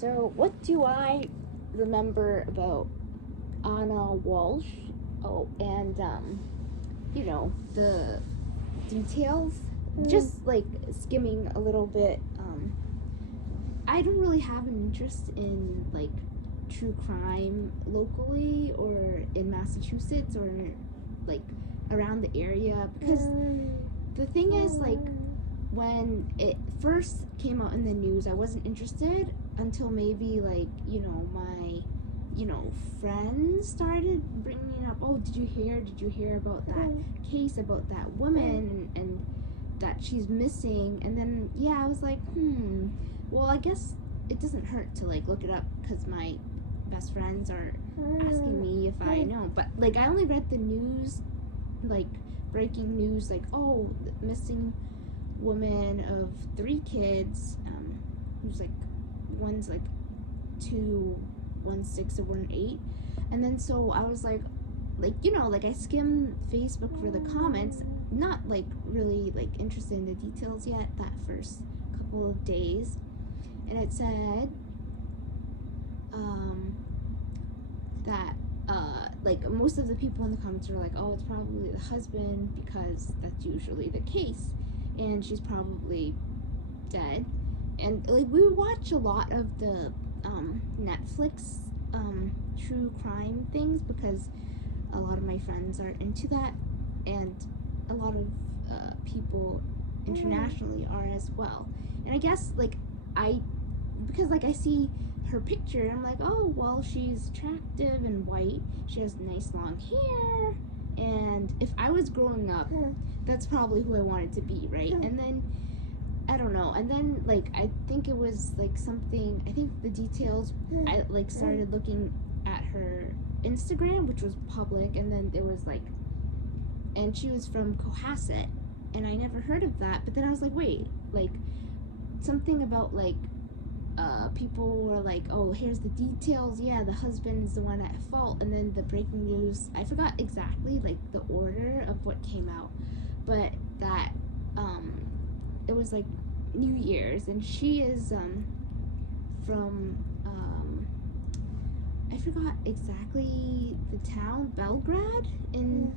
So, what do I remember about Anna Walsh? Oh, and the details. Just like skimming a little bit. I don't really have an interest in like true crime locally or in Massachusetts or like around the area, because the thing is, like, when it first came out in the news, I wasn't interested until maybe like my friends started bringing up, oh, did you hear about that case about that woman, and that she's missing. And then I was like, well, I guess it doesn't hurt to like look it up, because my best friends are asking me if I know. But like, I only read the news, like breaking news, like, oh, missing woman of 3 kids, who's like, one's like 2, one's 6, and one 8. And then so I was like I skimmed Facebook for the comments, not like really like interested in the details yet that first couple of days. And it said that like most of the people in the comments were like, oh, it's probably the husband, because that's usually the case, and she's probably dead. And like, we watch a lot of the Netflix true crime things, because a lot of my friends are into that, and a lot of people internationally are as well. And I guess like because like I see her picture, I'm like, oh, well, she's attractive and white, she has nice long hair, and if I was growing up, that's probably who I wanted to be, right? And then I don't know. And then like, I think it was like something, I think the details, I like started looking at her Instagram, which was public, and then there was like, and she was from Cohasset, and I never heard of that. But then I was like, wait, like something about like people were like, oh, here's the details, yeah, the husband is the one at fault. And then the breaking news, I forgot exactly like the order of what came out, but that it was like New Year's, and she is from I forgot exactly the town, Belgrade in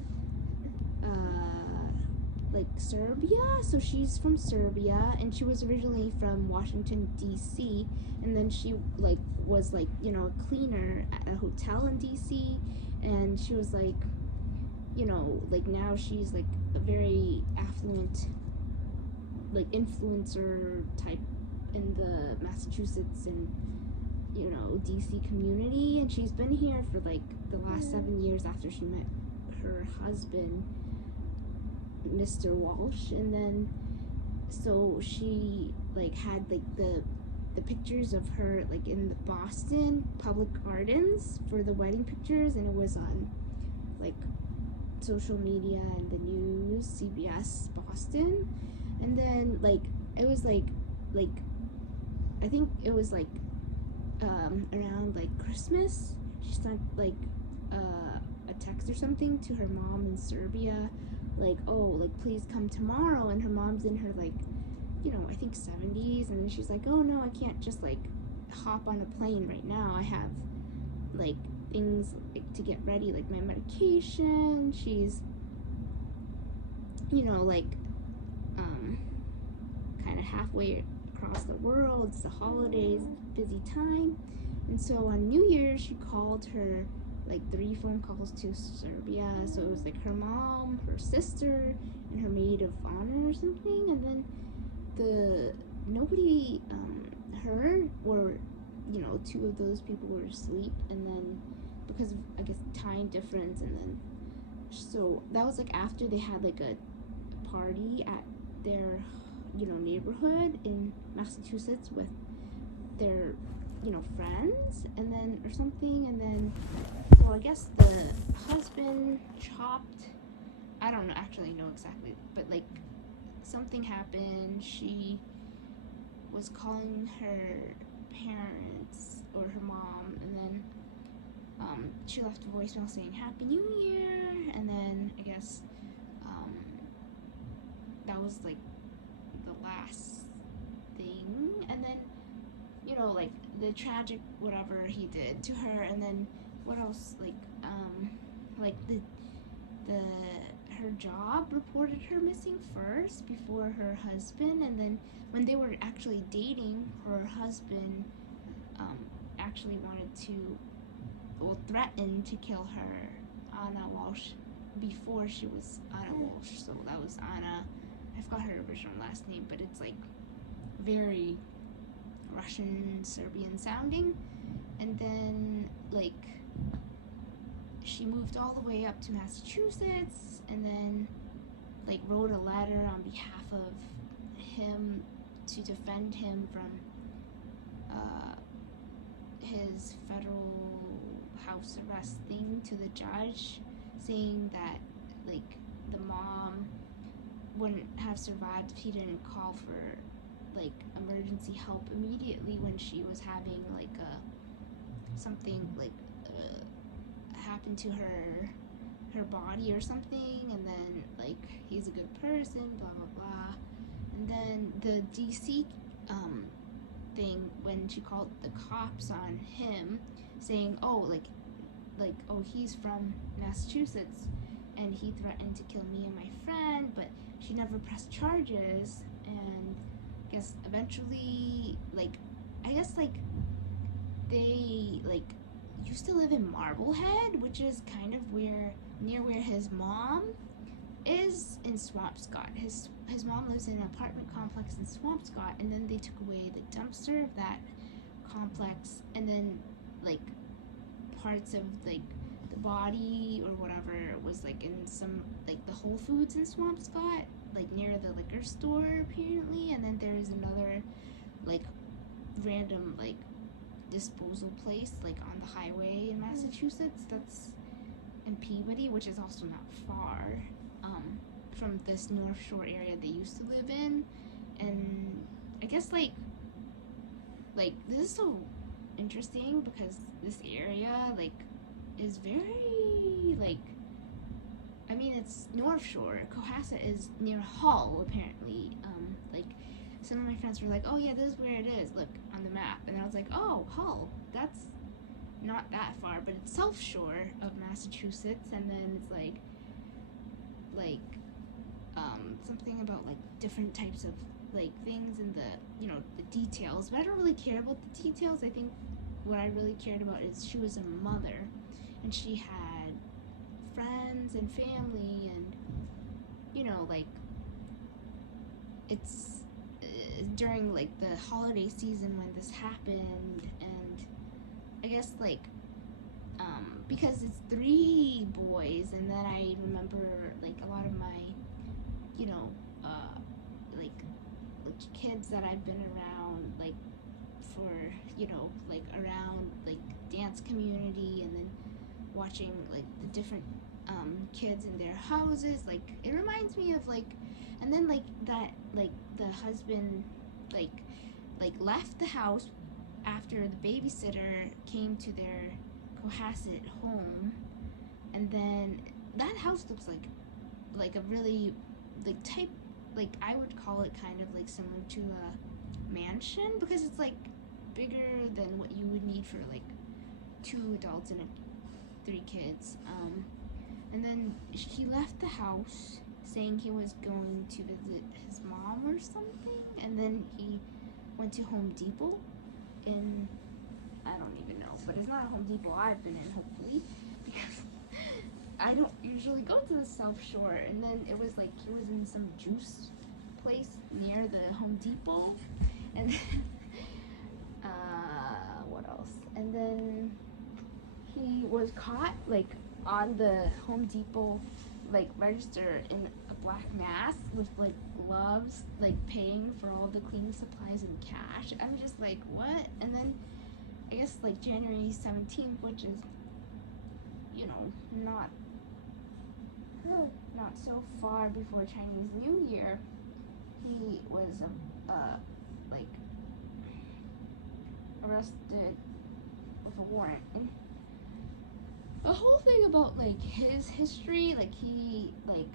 like Serbia. So she's from Serbia, and she was originally from Washington D.C., and then she like was like a cleaner at a hotel in D.C., and she was like like now she's like a very affluent like influencer type in the Massachusetts and DC community. And she's been here for like the last 7 years after she met her husband, Mr. Walsh. And then so she like had like the pictures of her like in the Boston public gardens for the wedding pictures, and it was on like social media and the news, CBS Boston. And then like it was like I think it was like around like Christmas, she sent like a text or something to her mom in Serbia, like, oh, like, please come tomorrow. And her mom's in her like I think 70s, and then she's like, oh no, I can't just like hop on a plane right now, I have like things like to get ready, like my medication. She's like kind of halfway across the world, it's the holidays, busy time. And so on New Year's, she called her like 3 phone calls to Serbia. So it was like her mom, her sister, and her maid of honor or something. And then nobody heard, or 2 of those people were asleep. And then because of, I guess, time difference, and then so that was like after they had like a party at their neighborhood in Massachusetts with their friends, and then or something. And then so I guess the husband chopped, I don't actually know exactly, but like something happened. She was calling her parents or her mom, and then she left a voicemail saying Happy New Year. And then I guess that was like the last thing. And then like the tragic whatever he did to her, and then what else, like the her job reported her missing first before her husband, and then when they were actually dating, her husband actually wanted to, well, threatened to kill her, Anna Walsh, before she was Anna Walsh. So that was Anna. I forgot her original last name, but it's like very Russian, Serbian sounding. And then like she moved all the way up to Massachusetts, and then like wrote a letter on behalf of him to defend him from his federal house arrest thing to the judge, saying that like the mom wouldn't have survived if he didn't call for like emergency help immediately when she was having like something like happened to her body or something, and then like he's a good person, blah blah blah. And then the DC thing, when she called the cops on him, saying, oh, oh, he's from Massachusetts and he threatened to kill me and my friend, but she never pressed charges. And I guess eventually, they used to live in Marblehead, which is kind of near where his mom is, in Swampscott. His mom lives in an apartment complex in Swampscott, and then they took away the dumpster of that complex, and then like parts of like the body or whatever was like in some like the Whole Foods in Swampscott, like near the liquor store apparently. And then there's another like random like disposal place like on the highway in Massachusetts that's in Peabody, which is also not far from this North Shore area they used to live in. And I guess like this is so interesting because this area like is very like, I mean, it's North Shore. Cohasset is near Hull apparently. Like some of my friends were like, oh yeah, this is where it is, look on the map. And I was like, oh, Hull, that's not that far, but it's South Shore of Massachusetts. And then it's like something about like different types of like things and the details, but I don't really care about the details. I think what I really cared about is she was a mother and she had friends and family, and like it's during like the holiday season when this happened. And I guess because it's 3 boys, and then I remember like a lot of my kids that I've been around like for like around like dance community, and then watching like the different kids in their houses, like it reminds me of like, and then like that like the husband like left the house after the babysitter came to their Cohasset home, and then that house looks like a really like type, like I would call it kind of like similar to a mansion, because it's like bigger than what you would need for like 2 adults and 3 kids. And then he left the house saying he was going to visit his mom or something, and then he went to Home Depot in, I don't even know, but it's not a Home Depot I've been in, hopefully, because I don't usually go to the South Shore. And then it was like he was in some juice place near the Home Depot, and what else? And then he was caught like on the Home Depot like register in a black mask with like gloves, like paying for all the cleaning supplies and cash. I'm just like, what? And then I guess like January 17th, which is not so far before Chinese New Year, he was like arrested with a warrant. And the whole thing about like his history, like he like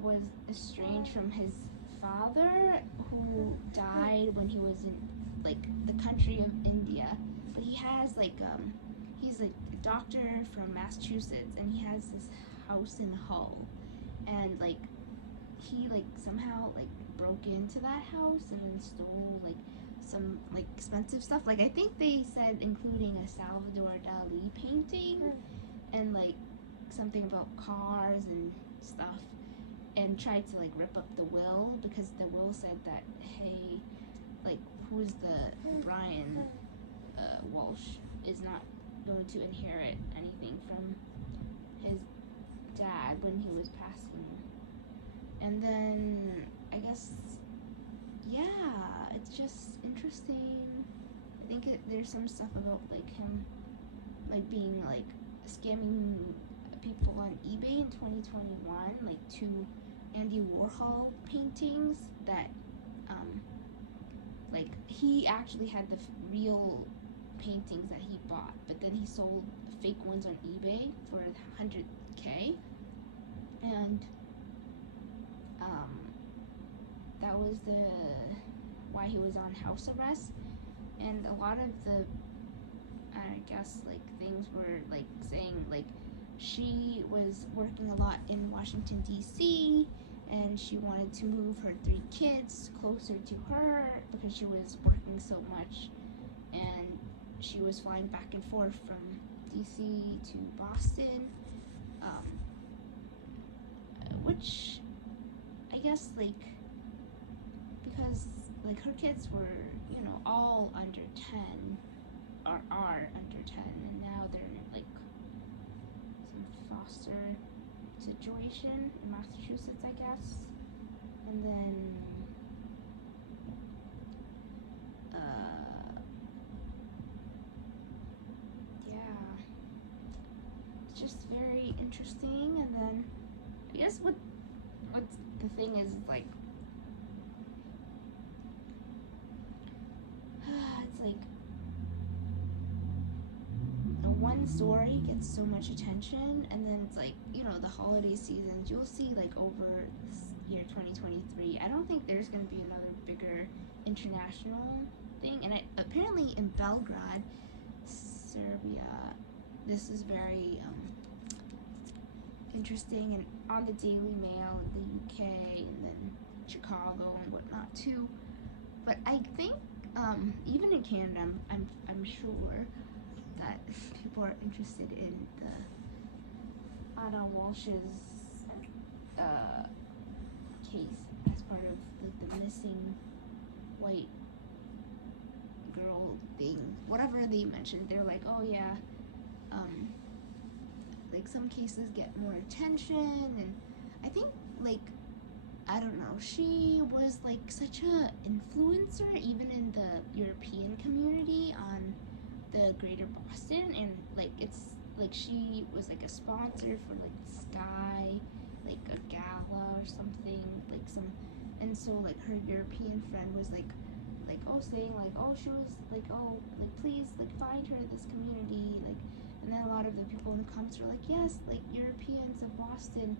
was estranged from his father, who died when he was in like the country of he has like he's a doctor from Massachusetts, and he has this house in Hull, and like he like somehow like broke into that house and then stole like some like expensive stuff. Like I think they said including a Salvador Dali painting and like something about cars and stuff, and tried to like rip up the will because the will said that, hey, like who's the Brian Walsh is not going to inherit anything from his dad when he was passing. And then I guess, yeah, it's just interesting. I think there's some stuff about like him like being like scamming people on eBay in 2021, like 2 Andy Warhol paintings that like he actually had the real paintings that he bought, but then he sold fake ones on eBay for $100K, and that was why he was on house arrest. And a lot of the, I guess, like things were like saying like she was working a lot in Washington D.C. and she wanted to move her 3 kids closer to her because she was working so much, and she was flying back and forth from D.C. to Boston, which I guess like because like her kids were, you know, all under 10 or are under 10, and now they're in like some foster situation in Massachusetts, I guess. And then yeah, it's just very interesting. And then I guess what's the thing is like it's like one story gets so much attention, and then it's like, you know, the holiday seasons you'll see like over this year 2023, I don't think there's going to be another bigger international thing. And apparently in Belgrade, Serbia, this is very interesting, and on the Daily Mail in the UK and then Chicago and whatnot too. But I think even in Canada, I'm sure that people are interested in the Anna Walsh's case as part of like the missing white girl thing. Whatever they mentioned, they're like, oh yeah, like some cases get more attention, and I think like I don't know, she was like such a influencer even in the European community on the Greater Boston, and like it's like she was like a sponsor for like Sky, like a gala or something, like some, and so like her European friend was like oh saying like oh she was like oh like please like find her this community like, and then a lot of the people in the comments were like yes like Europeans of Boston,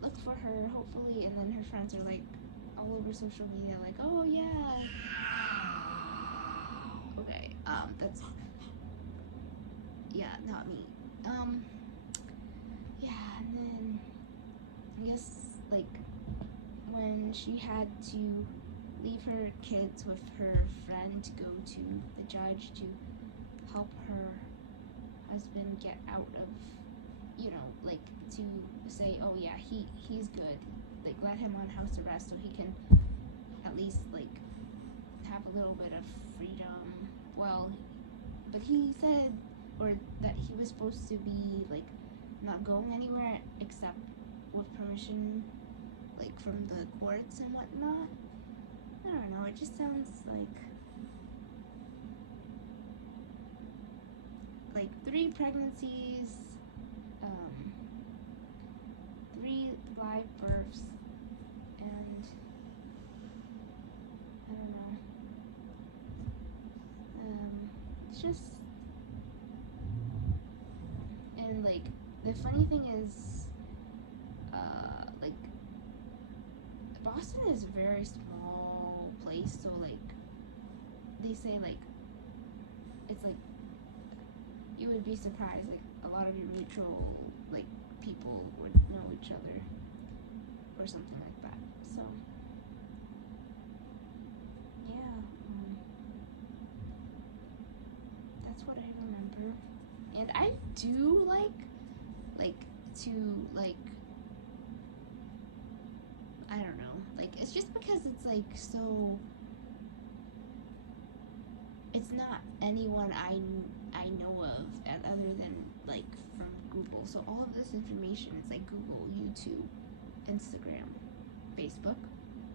look for her hopefully, and then her friends are like all over social media like oh yeah. Okay, that's, yeah, not me. Yeah, and then I guess like when she had to leave her kids with her friend to go to the judge to help her husband get out of, you know, like to say, oh yeah, he's good, like let him on house arrest so he can at least like have a little bit of freedom. Well, but he said, or that he was supposed to be like not going anywhere except with permission, like from the courts and whatnot. I don't know. It just sounds like 3 pregnancies, 3 live births, and I don't know. It's just, and like the funny thing is, like Boston is a very small place, so like they say like it's like you would be surprised. Like a lot of your mutual like people would know each other or something like that. So yeah, that's what I remember. And I do like to like I don't know, like it's just because it's like so. It's not anyone I know of other than like from Google. So all of this information is like Google, YouTube, Instagram, Facebook.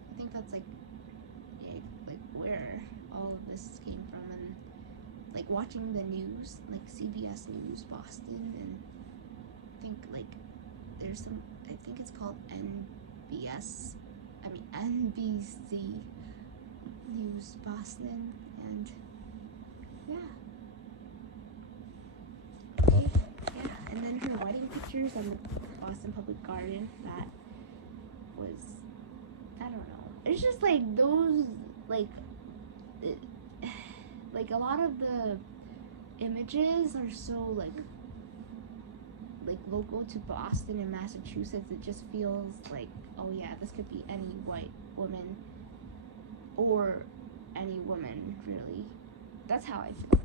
I think that's like where all of this came from, and like watching the news, like CBS News Boston, and I think like there's some. I think it's called NBC News Boston, and yeah. Yeah, and then her wedding pictures on the Boston Public Garden, that was, I don't know. It's just like those, like a lot of the images are so like local to Boston and Massachusetts. It just feels like, oh yeah, this could be any white woman or any woman, really. That's how I feel.